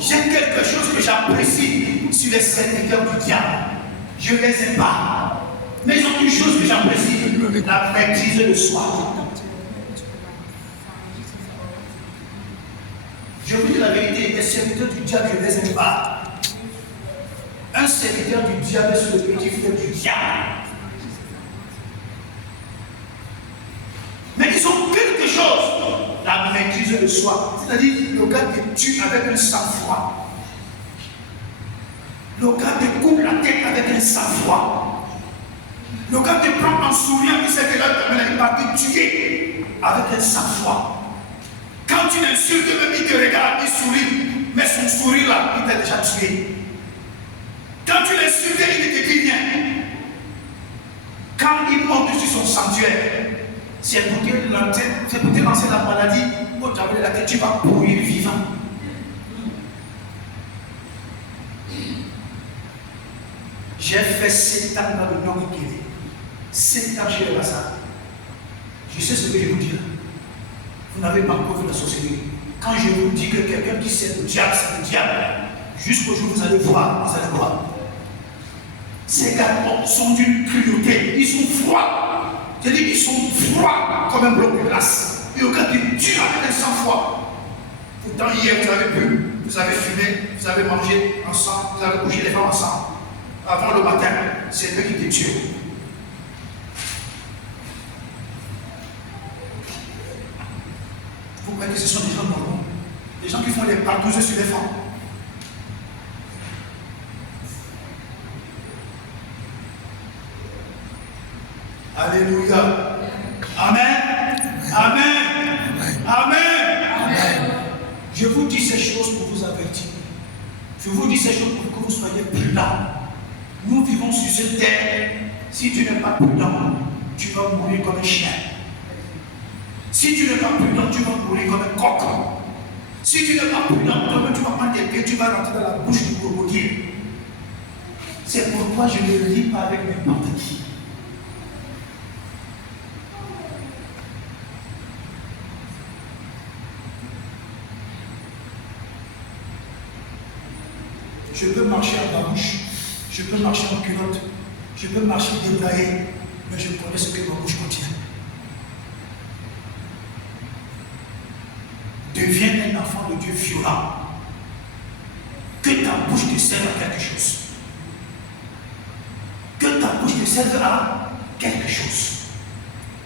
j'ai quelque chose que j'apprécie sur les serviteurs du diable. Je ne les aime pas. Mais ils ont une chose que j'apprécie, la maîtrise de soi. Je vous dis la vérité, les serviteurs du diable, je ne les aime pas. Un serviteur du diable est sur le petit frère du diable. Mais ils ont quelque chose, la maîtrise de soi. C'est-à-dire, le gars te tue avec un sang-froid. Le gars te coupe la tête avec un sang-froid. Le gars te prend en souriant, il sait que là, il va te tuer avec un sang-froid. Quand tu l'insultes, même il te regarde, il sourit. Mais son sourire là, il t'a déjà tué. Quand tu l'insultes, il ne te dit rien. Quand il monte sur son sanctuaire, c'est pour te lancer la maladie, au tableau de laquelle tu vas pourrir vivant. J'ai fait 7 ans dans le Nord du Québec. 7 ans chez les Bassards. Je sais ce que je vous dis là. Vous n'avez pas encore vu la société. Quand je vous dis que quelqu'un qui sait le diable, c'est le diable, jusqu'au jour où vous allez voir, Ces gars sont d'une cruauté, ils sont froids. C'est-à-dire qu'ils sont froids comme un bloc de glace. Et au cas du dur avec un sang-froid. Pourtant, hier, vous avez bu, vous avez fumé, vous avez mangé ensemble, vous avez couché les femmes ensemble. Avant le matin, c'est eux qui te tuent. Vous croyez que ce sont des gens normaux? Des gens qui font des partous sur les femmes. Alléluia. Amen. Amen. Amen. Amen. Je vous dis ces choses pour vous avertir. Je vous dis ces choses pour que vous soyez prudents. Nous vivons sur cette terre. Si tu n'es pas prudent, tu vas mourir comme un chien. Si tu n'es pas prudent, tu vas mourir comme un coq. Si tu n'es pas prudent, toi-même tu vas prendre tes pieds, tu vas rentrer dans la bouche du crocodile. C'est pourquoi je ne lis pas avec n'importe qui. Je peux marcher en babouche, je peux marcher en culotte, je peux marcher débraillé, mais je connais ce que ma bouche contient. Deviens un enfant de Dieu violent. Que ta bouche te serve à quelque chose. Que ta bouche te serve à quelque chose.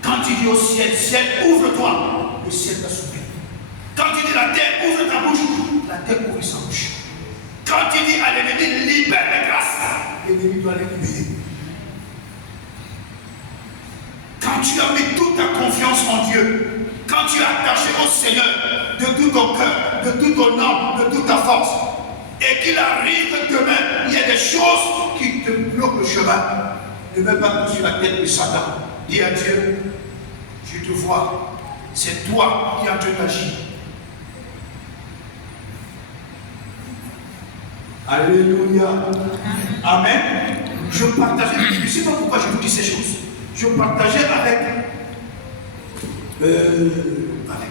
Quand tu dis au ciel, ciel, ouvre-toi, le ciel va s'ouvrir. Quand tu dis la terre, ouvre ta bouche, la terre ouvre sa bouche. Quand tu dis à l'ennemi, libère les grâces, l'ennemi doit les libérer. Quand tu as mis toute ta confiance en Dieu, quand tu es attaché au Seigneur de tout ton cœur, de tout ton âme, de toute ta force, et qu'il arrive que demain, il y a des choses qui te bloquent le chemin, ne mets pas tout sur la tête de Satan. Dis à Dieu, je te vois, c'est toi qui es en train d'agir. Alléluia. Amen. Je partageais, je ne sais pas pourquoi je vous dis ces choses. Je partageais avec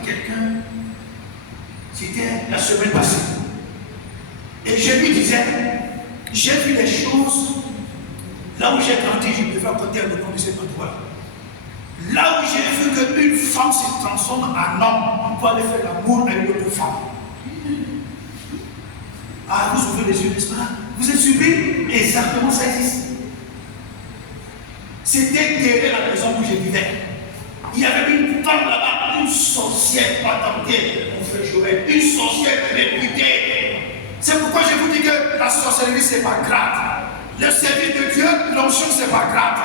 quelqu'un, c'était la semaine passée. Et je lui disais, j'ai vu les choses, là où j'ai grandi, je devais raconter le nom de cet endroit. Là où j'ai vu qu'une femme se transforme en homme pour aller faire l'amour à une autre femme. Ah, vous ouvrez les yeux, n'est-ce pas? Vous êtes surpris? Exactement, ça existe. C'était derrière la maison où je vivais. Il y avait une femme là-bas, une sorcière patentée, mon frère Joël, une sorcière réputée. C'est pourquoi je vous dis que la sorcellerie, c'est pas grave. Le service de Dieu, l'onction, c'est pas grave.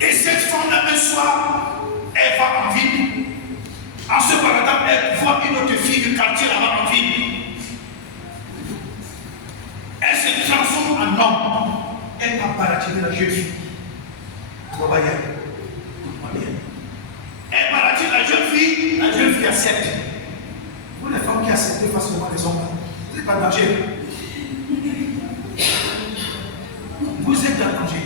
Et cette femme-là, un soir, elle va en ville. En ce moment-là, elle voit une autre fille du quartier là-bas en ville. Elle se transforme en homme. Elle va baratiner la jeune fille. Elle baratine la jeune fille accepte. Vous les femmes qui acceptent facilement les hommes, vous n'êtes pas en danger. Vous êtes en danger.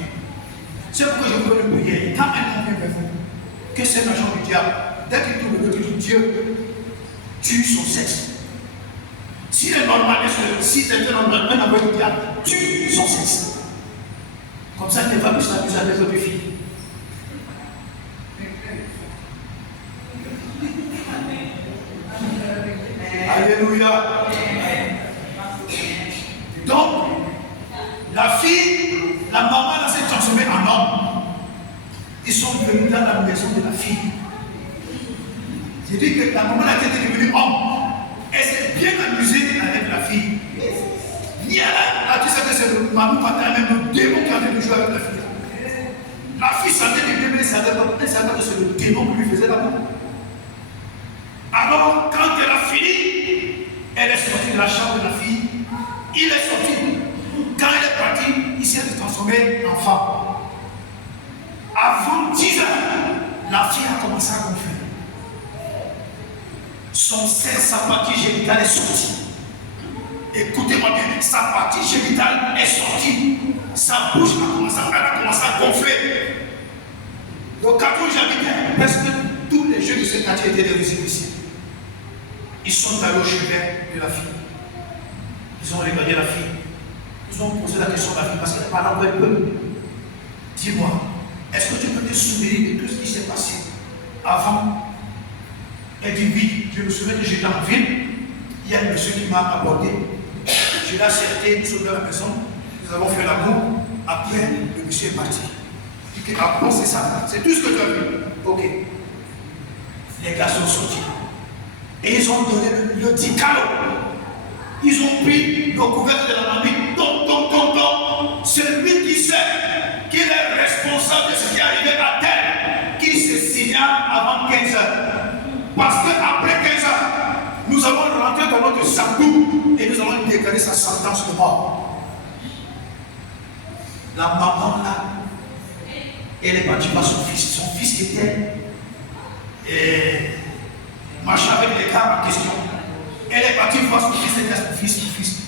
C'est pourquoi je vous donne une prière. Quand un homme vient vers vous, que c'est l'agent du diable, dès qu'il tourne le dos du Dieu, tue son sexe. Si les normalistes, si c'était normal, un envoyé du diable, tue son sexe. Comme ça, il ne va plus s'amuser avec les autres filles. Alléluia. Donc, la fille, la maman s'est transformée en homme. Ils sont venus dans la maison de la fille. J'ai dit que la maman qui était devenue homme, elle s'est bien amusée avec la fille. Tu sais que c'est le maman patin, même le démon qui avait de jouer avec la fille. La fille sentait les bébés, elle savait que c'est le démon qui lui faisait l'amour. Alors, quand elle a fini, elle est sortie de la chambre de la fille. Il est sorti. Quand elle est partie, il s'est transformé en femme. Avant 10 ans, la fille a commencé à gonfler. Son sexe, sa partie génitale est sortie. Écoutez-moi bien, sa partie génitale est sortie. Sa bouche a commencé à gonfler. Le quartier où j'habitais, presque tous les jeunes de ce quartier étaient des résidents. Ils sont allés au chevet de la fille. Ils ont regardé la fille. Ils ont posé la question à la fille parce qu'elle parle un peu. Dis-moi, est-ce que tu peux te souvenir de tout ce qui s'est passé avant? Elle dit oui, je me souviens que j'étais en ville. Il y a un monsieur qui m'a abordé. Je l'ai accepté, nous sommes dans la maison. Nous avons fait l'amour. Après, le monsieur est parti. Je dis que après, c'est ça. C'est tout ce que tu as vu. Ok. Les gars sont sortis. Et ils ont donné le dicalo. Ils ont pris le couvercle de la mamie. Celui qui sait qu'il est responsable de ce qui est arrivé à terre, qu'il se signale avant 15 heures. Parce qu'après 15 heures, nous allons rentrer dans notre sandou et nous allons déclarer sa sentence de mort. La maman là, elle est partie voir son fils. Son fils était marchant avec les gars en question. Elle est partie voir son fils et dit à son fils,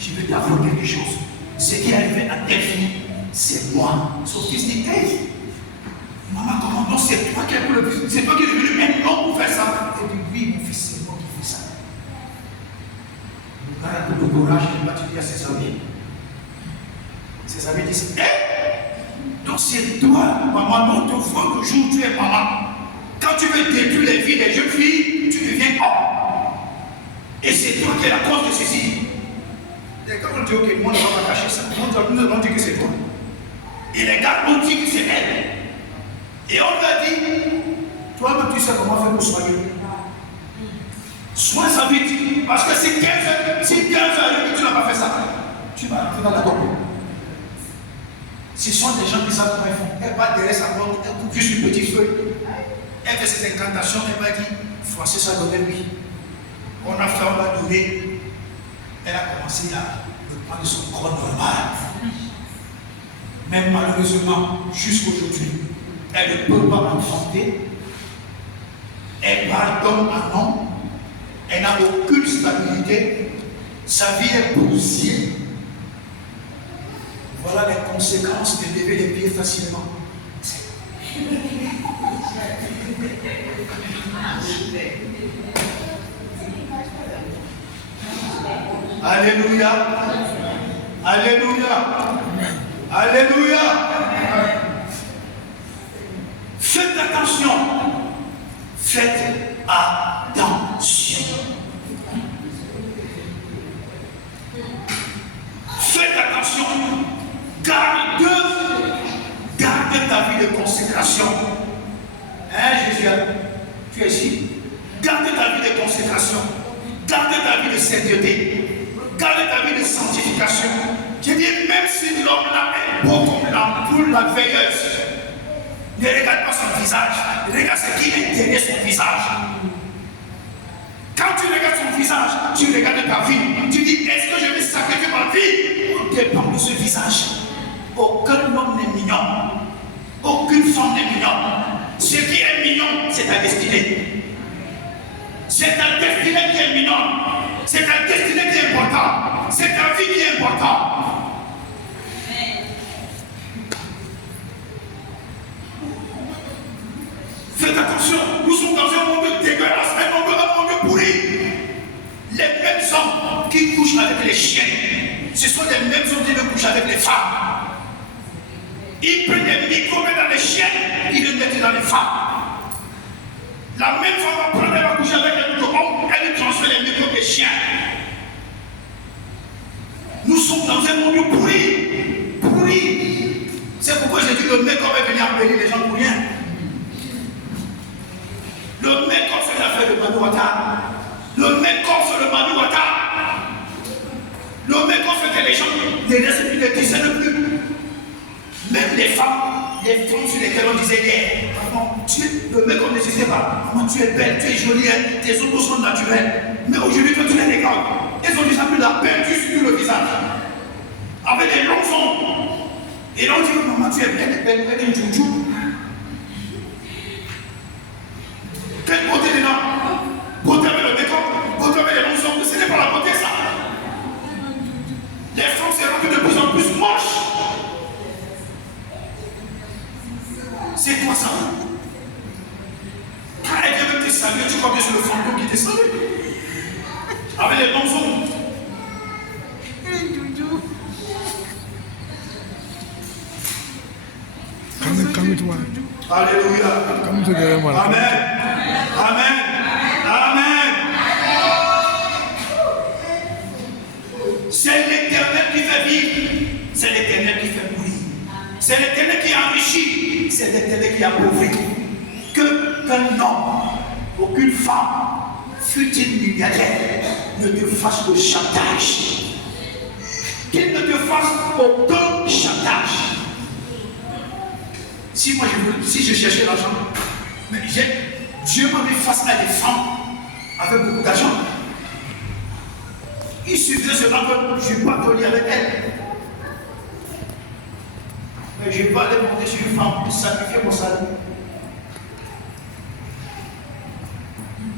je vais t'avouer quelque chose. Ce qui est arrivé à telle fille, c'est moi. Son fils dit, hey, maman, comment non, c'est toi qui es devenu un homme pour faire ça. Elle dit, oui, mon fils, c'est moi qui fais ça. Le gars a tout le courage de battre à ses amis. Ses amis disent, hey, donc c'est toi, maman, non, te vois le jour où tu es maman. Quand tu veux détruire les vies des jeunes filles, tu deviens homme. Et c'est toi qui es la cause de ceci. Les gars ont dit, ok, moi, on ne va pas cacher ça. Nous avons dit que c'est toi. Et les gars ont dit que c'est elle. Et on lui a dit, toi-même, tu sais comment faire pour soigner. Sois sa vite. Parce que si 15 heures, tu n'as pas fait ça, tu vas rentrer dans la tombe. Ce sont des gens qui savent comment ils font. Elle va derrière sa porte, elle coupe juste une petite feuille. Elle fait ses incantations, elle m'a dit, froisser ça dans lui. On a fait, on l'a donné. Elle a commencé à le prendre de son corps normal. Mais malheureusement, jusqu'aujourd'hui, elle ne peut pas enfanter. Elle parle d'homme à homme. Elle n'a aucune stabilité. Sa vie est bousillée. Voilà les conséquences de lever les pieds facilement. Alléluia. Alléluia. Alléluia. Faites attention. Faites attention. Faites attention. Garde ta vie de consécration. Hein, Jésus, tu es ici. Garde ta vie de consécration. Garde ta vie de sainteté. Garde ta vie de sanctification. Je dis, même si l'homme là est beau comme l'ampoule, la veilleuse, ne regarde pas son visage. Regarde ce qui est derrière son visage. Quand tu regardes son visage, tu regardes ta vie. Tu dis, est-ce que je vais sacrifier ma vie au dépend de ce visage? Aucun homme n'est mignon. Aucune femme n'est mignonne. Ce qui est mignon, c'est ta destinée. C'est ta destinée qui est mignonne. C'est ta destinée qui est importante. C'est ta vie qui est importante. Faites attention, nous sommes dans un monde dégueulasse, un monde pourri. Les Les mêmes hommes qui couchent avec les chiens, ce sont les mêmes hommes qui couchent avec les femmes. Ils prennent des microbes dans les chiens, ils les mettent dans les femmes. La même femme va prendre, elle va coucher avec un autre homme, elle lui transfère les microbes des chiens. Nous sommes dans un monde pourri. Pourri. C'est pourquoi j'ai dit le mec va venir embellir les gens pour rien. Le mec on fait l'affaire de Manouata. Le mec on fait le Manouata. Le mec on fait que les gens ne laissent plus de discernent plus. Même les femmes sur lesquelles on disait hier, le mec on ne disait pas, maman tu es belle, tu es jolie, tes ongles sont naturels. Mais aujourd'hui toi tu les regardes. Ils ont déjà plus la peinture sur tout le visage. Avec des longs ongles. Et là on dit maman tu es belle, elle est une joujou. Quelle beauté dedans? Beauté avec le make-up, beauté avec les longs ongles, ce n'est pas la beauté ça. Les femmes se rendent de plus en plus moches. C'est toi ça. Quand elle vient même te saluer, tu crois que c'est le fantôme qui te salue. Avec les longs ongles. Calme-toi. Alléluia. Amen. Amen. Amen. C'est l'Éternel qui fait vivre. C'est l'Éternel qui fait mourir. C'est l'Éternel qui enrichit. C'est l'Éternel qui appauvrit. Qu'un homme, aucune femme, fût-il milliardaire, ne te fasse le chantage. Qu'il ne te fasse aucun chantage. Si moi si je cherchais l'argent, mais Dieu m'a mis face à des femmes avec beaucoup d'argent. Il suffisait seulement que je n'ai pas connu avec elle. Mais je ne vais pas aller monter sur une femme pour sacrifier mon salut.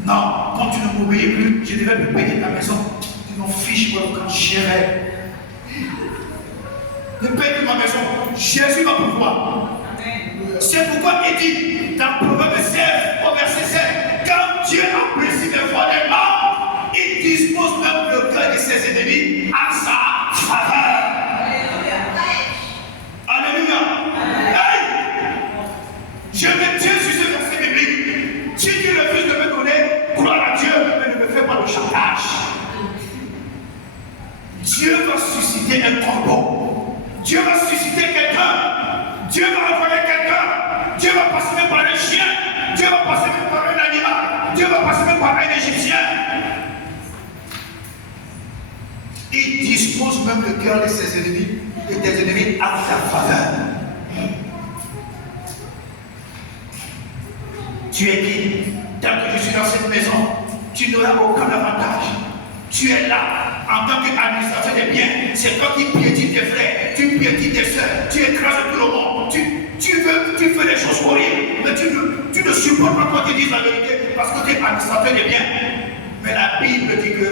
Non, quand tu ne m'obéis plus, je devais me payer ta maison. Tu m'en fiches pour quand j'irai. Ne paye plus ma maison. Jésus va pouvoir. C'est pourquoi il dit dans Proverbe 16 au verset 7, quand Dieu apprécie les voies des morts, il dispose même le cœur de ses ennemis à sa faveur. Alléluia. Hey! Je me tiens sur ce verset biblique. Si tu refuses de me donner, gloire à Dieu, mais ne me fais pas de chantage. Dieu va susciter un corbeau. Dieu va susciter quelqu'un. Dieu va envoyer quelqu'un. Dieu va passer même par un chien. Dieu va passer même par un animal. Dieu va passer même par un Égyptien. Il dispose même le cœur de ses ennemis et des ennemis à sa faveur. Tu es qui? Tant que je suis dans cette maison, tu n'auras aucun avantage. Tu es là en tant qu'administrateur des biens. C'est toi qui piétines tes frères, tu piétines tes soeurs, tu écrases tout le monde. Tu fais des choses horribles, mais tu ne supportes pas qu'on te dise la vérité parce que tu es administrateur des biens. Mais la Bible dit que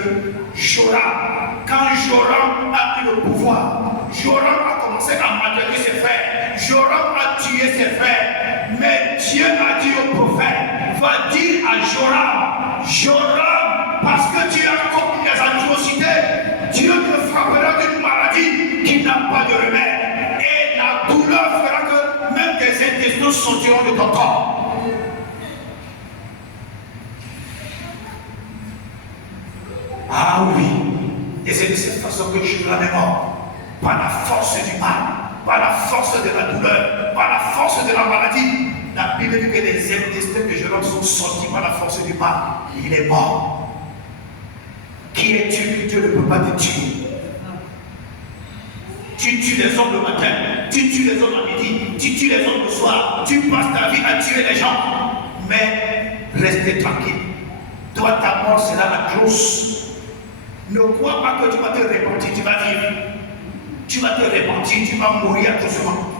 Joram, quand Joram a pris le pouvoir, Joram a commencé à maltraiter ses frères. Joram a tué ses frères. Mais Dieu a dit au prophète, va dire à Joram, Joram, parce que tu as commis des atrocités, Dieu te frappera d'une maladie qui n'a pas de remède. Et la douleur fera que même tes intestins sortiront de ton corps. Ah oui, et c'est de cette façon que Joram est mort, par la force du mal, par la force de la douleur, par la force de la maladie. La Bible dit que les intestins de Joram sont sortis par la force du mal. Il est mort. Qui es-tu que Dieu ne peut pas te tuer? Tu tues les hommes le matin, tu tues les hommes à midi, tu tues les hommes le soir, tu passes ta vie à tuer les gens. Mais restez tranquille. Toi, ta mort sera la grosse. Ne crois pas que tu vas te repentir, tu vas vivre. Tu vas te repentir, tu vas mourir doucement.